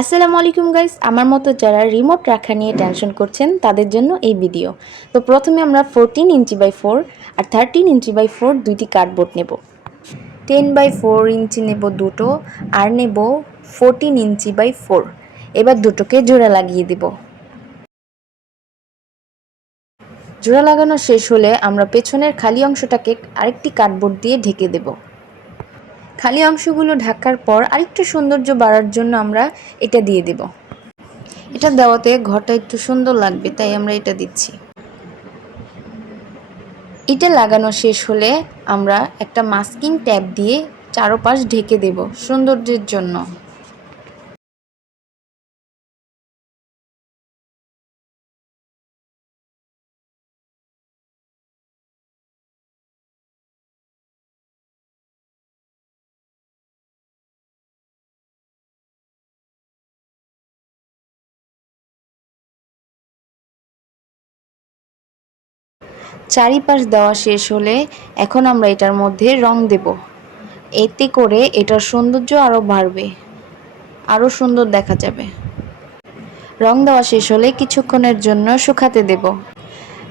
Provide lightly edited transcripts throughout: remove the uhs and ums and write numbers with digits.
আসসালামু আলাইকুম গাইস, আমার মতো যারা রিমোট রাখা নিয়ে টেনশন করছেন তাদের জন্য এই ভিডিও। তো প্রথমে আমরা 14 inch by 4 R 13 inch by 4 দুইটি কার্ডবোর্ড নেব। 10 বাই 4 ইঞ্চি নেব দুটো, আর নেব 14 ইঞ্চি বাই 4। এবার দুটোকে জোড়া লাগিয়ে দেব। জোড়া লাগানো শেষ হলে আমরা পেছনের খালি অংশটাকে আরেকটি কার্ডবোর্ড দিয়ে ঢেকে দেব। খালি অংশগুলো ঢাকার পর আরেকটু সৌন্দর্য বাড়ার জন্য আমরা এটা দিয়ে দেব। এটা দেওয়াতে ঘরটা একটু সুন্দর লাগবে, তাই আমরা এটা দিচ্ছি। এটা লাগানো শেষ হলে আমরা একটা মাস্কিং ট্যাপ দিয়ে চারপাশ ঢেকে দেব সৌন্দর্যের জন্য। চারিপাশ দেওয়া শেষ হলে এখন আমরা এটার মধ্যে রং দেব। এতে করে এটার সৌন্দর্য আরও বাড়বে, আরও সুন্দর দেখা যাবে। রং দেওয়া শেষ হলে কিছুক্ষণের জন্য শুকাতে দেব।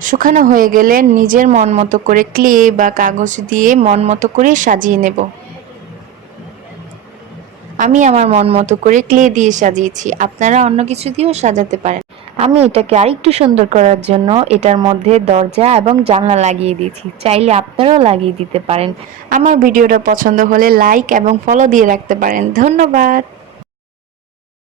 শুকানো হয়ে গেলে নিজের মন মতো করে ক্লে বা কাগজ দিয়ে মন মতো করে সাজিয়ে নেব। আমি আমার মন মতো করে ক্লে দিয়ে সাজিয়েছি, আপনারা অন্য কিছু দিয়েও সাজাতে পারেন। আমি এটাকে আরেকটু সুন্দর করার জন্য এটার মধ্যে দরজা এবং জানলা লাগিয়ে দিয়েছি, চাইলে আপনারাও লাগিয়ে দিতে পারেন। আমার ভিডিওটা পছন্দ হলে লাইক এবং ফলো দিয়ে রাখতে পারেন। ধন্যবাদ।